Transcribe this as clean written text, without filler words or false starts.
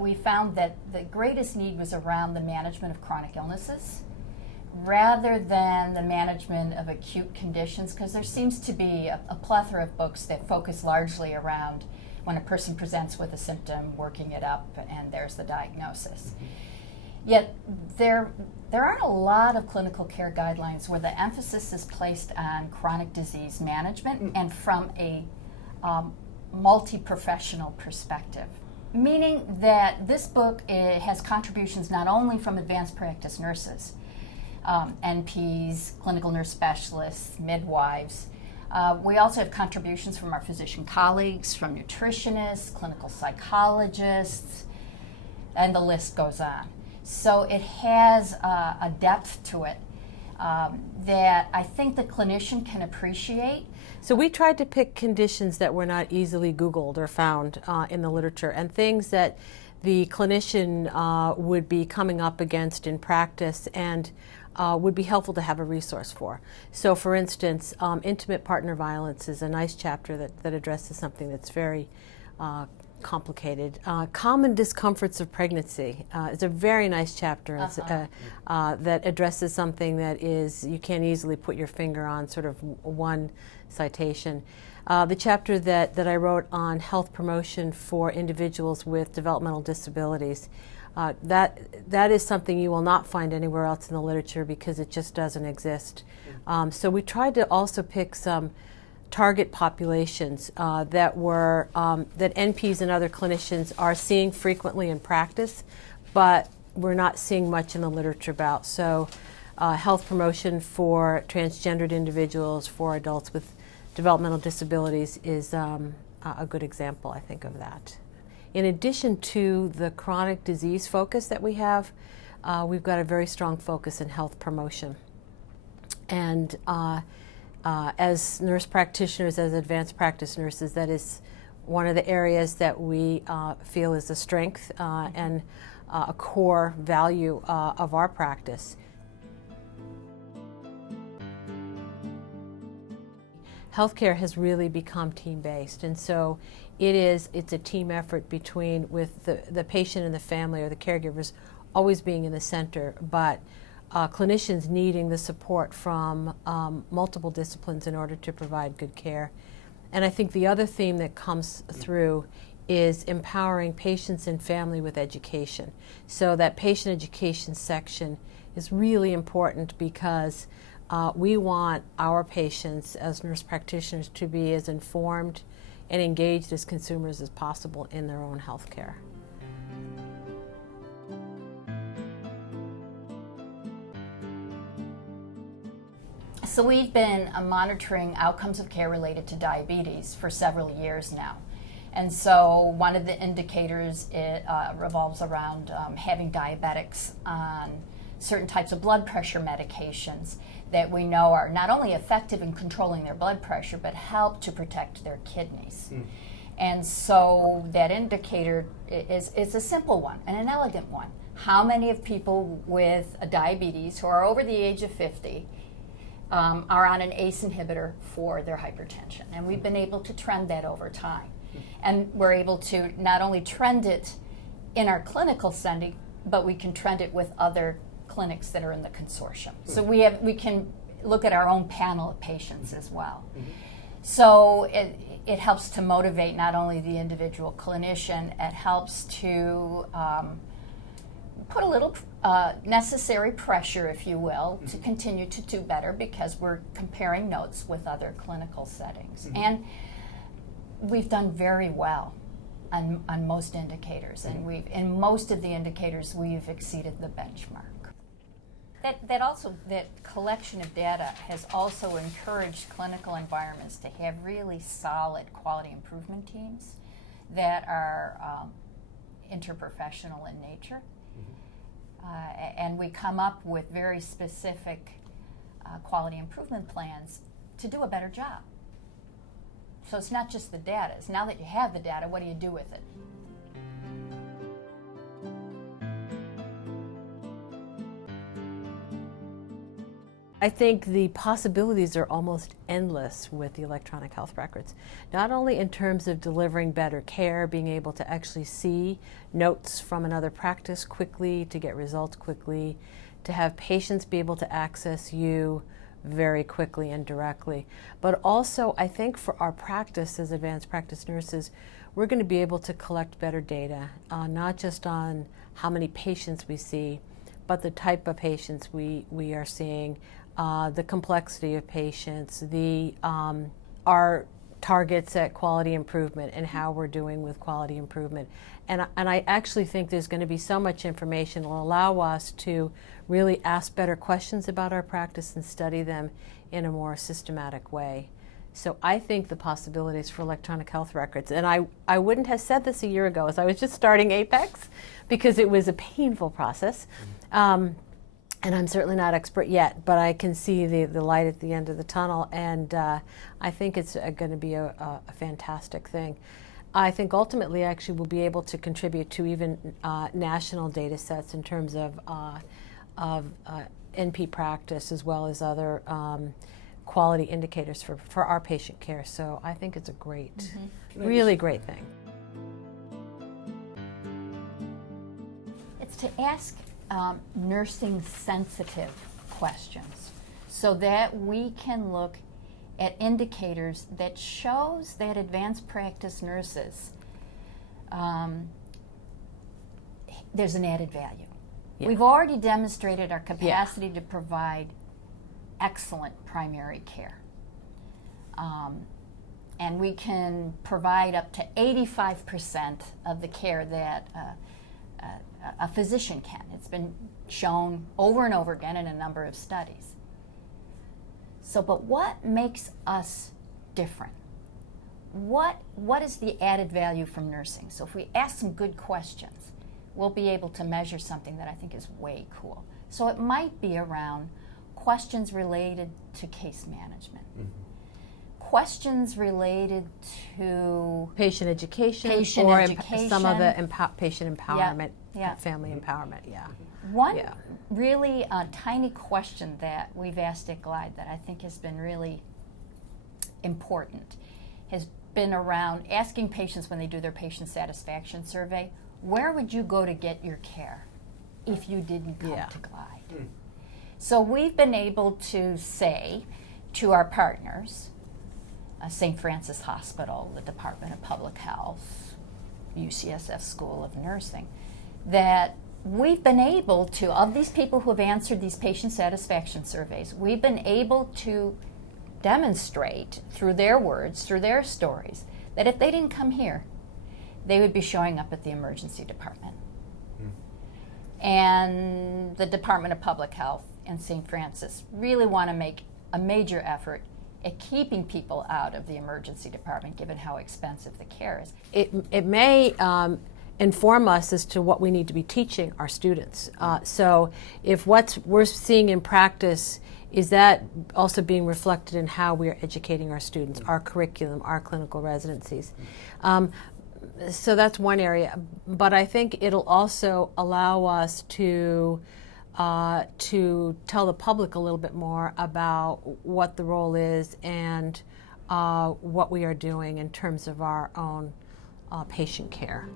we found that the greatest need was around the management of chronic illnesses rather than the management of acute conditions, because there seems to be a plethora of books that focus largely around when a person presents with a symptom, working it up, and there's the diagnosis. Yet there aren't a lot of clinical care guidelines where the emphasis is placed on chronic disease management and from a multi-professional perspective. Meaning that this book has contributions not only from advanced practice nurses, NPs, clinical nurse specialists, midwives. We also have contributions from our physician colleagues, from nutritionists, clinical psychologists, and the list goes on. So it has a depth to it that I think the clinician can appreciate. So we tried to pick conditions that were not easily Googled or found in the literature, and things that the clinician would be coming up against in practice and would be helpful to have a resource for. So for instance, intimate partner violence is a nice chapter that addresses something that's very complicated. Common discomforts of pregnancy is a very nice chapter that addresses something that is, you can't easily put your finger on, sort of one citation. The chapter that I wrote on health promotion for individuals with developmental disabilities, that is something you will not find anywhere else in the literature because it just doesn't exist. So we tried to also pick some target populations that NPs and other clinicians are seeing frequently in practice, but we're not seeing much in the literature about. So health promotion for transgendered individuals, for adults with developmental disabilities is a good example, I think, of that. In addition to the chronic disease focus that we have, we've got a very strong focus in health promotion. And as nurse practitioners, as advanced practice nurses, that is one of the areas that we feel is a strength and a core value of our practice. Healthcare has really become team-based, and so it's a team effort with the patient and the family or the caregivers always being in the center, but clinicians needing the support from multiple disciplines in order to provide good care. And I think the other theme that comes through is empowering patients and family with education. So that patient education section is really important because we want our patients as nurse practitioners to be as informed and engaged as consumers as possible in their own health care. So we've been monitoring outcomes of care related to diabetes for several years now. And so one of the indicators revolves around having diabetics on certain types of blood pressure medications that we know are not only effective in controlling their blood pressure, but help to protect their kidneys. And so that indicator is a simple one and an elegant one. How many of people with diabetes who are over the age of 50 are on an ACE inhibitor for their hypertension? And we've been able to trend that over time. And we're able to not only trend it in our clinical setting, but we can trend it with other clinics that are in the consortium. So we can look at our own panel of patients as well. So it helps to motivate not only the individual clinician, it helps to put a little necessary pressure, if you will, to continue to do better because we're comparing notes with other clinical settings. And we've done very well on most indicators, and in most of the indicators we've exceeded the benchmark. That collection of data has also encouraged clinical environments to have really solid quality improvement teams that are interprofessional in nature. And we come up with very specific quality improvement plans to do a better job. So it's not just the data. It's now that you have the data, what do you do with it? I think the possibilities are almost endless with the electronic health records, not only in terms of delivering better care, being able to actually see notes from another practice quickly, to get results quickly, to have patients be able to access you very quickly and directly. But also, I think for our practice as advanced practice nurses, we're going to be able to collect better data, not just on how many patients we see, but the type of patients we are seeing, the complexity of patients, our targets at quality improvement and how we're doing with quality improvement. And I actually think there's going to be so much information that will allow us to really ask better questions about our practice and study them in a more systematic way. So I think the possibilities for electronic health records, and I wouldn't have said this a year ago as I was just starting Apex, because it was a painful process. And I'm certainly not expert yet, but I can see the light at the end of the tunnel, and I think it's going to be a fantastic thing. I think ultimately, actually, we'll be able to contribute to even national data sets in terms of NP practice, as well as other quality indicators for our patient care. So I think it's a great, really great thing. It's to ask nursing sensitive questions so that we can look at indicators that shows that advanced practice nurses, there's an added value. Yeah. We've already demonstrated our capacity to provide excellent primary care. And we can provide up to 85% of the care that a physician can. It's been shown over and over again in a number of studies. So, but what makes us different? What is the added value from nursing? So if we ask some good questions, we'll be able to measure something that I think is way cool. So it might be around questions related to case management, questions related to patient education, some of the patient empowerment, family empowerment. One really tiny question that we've asked at Glide that I think has been really important has been around asking patients when they do their patient satisfaction survey, where would you go to get your care if you didn't come to Glide? So we've been able to say to our partners, St. Francis Hospital, the Department of Public Health, UCSF School of Nursing, that we've been able to, of these people who have answered these patient satisfaction surveys, we've been able to demonstrate through their words, through their stories, that if they didn't come here, they would be showing up at the emergency department. And the Department of Public Health and St. Francis really want to make a major effort at keeping people out of the emergency department, given how expensive the care is. It may inform us as to what we need to be teaching our students. So if what we're seeing in practice, is that also being reflected in how we are educating our students, our curriculum, our clinical residencies? So that's one area. But I think it'll also allow us to tell the public a little bit more about what the role is and what we are doing in terms of our own patient care.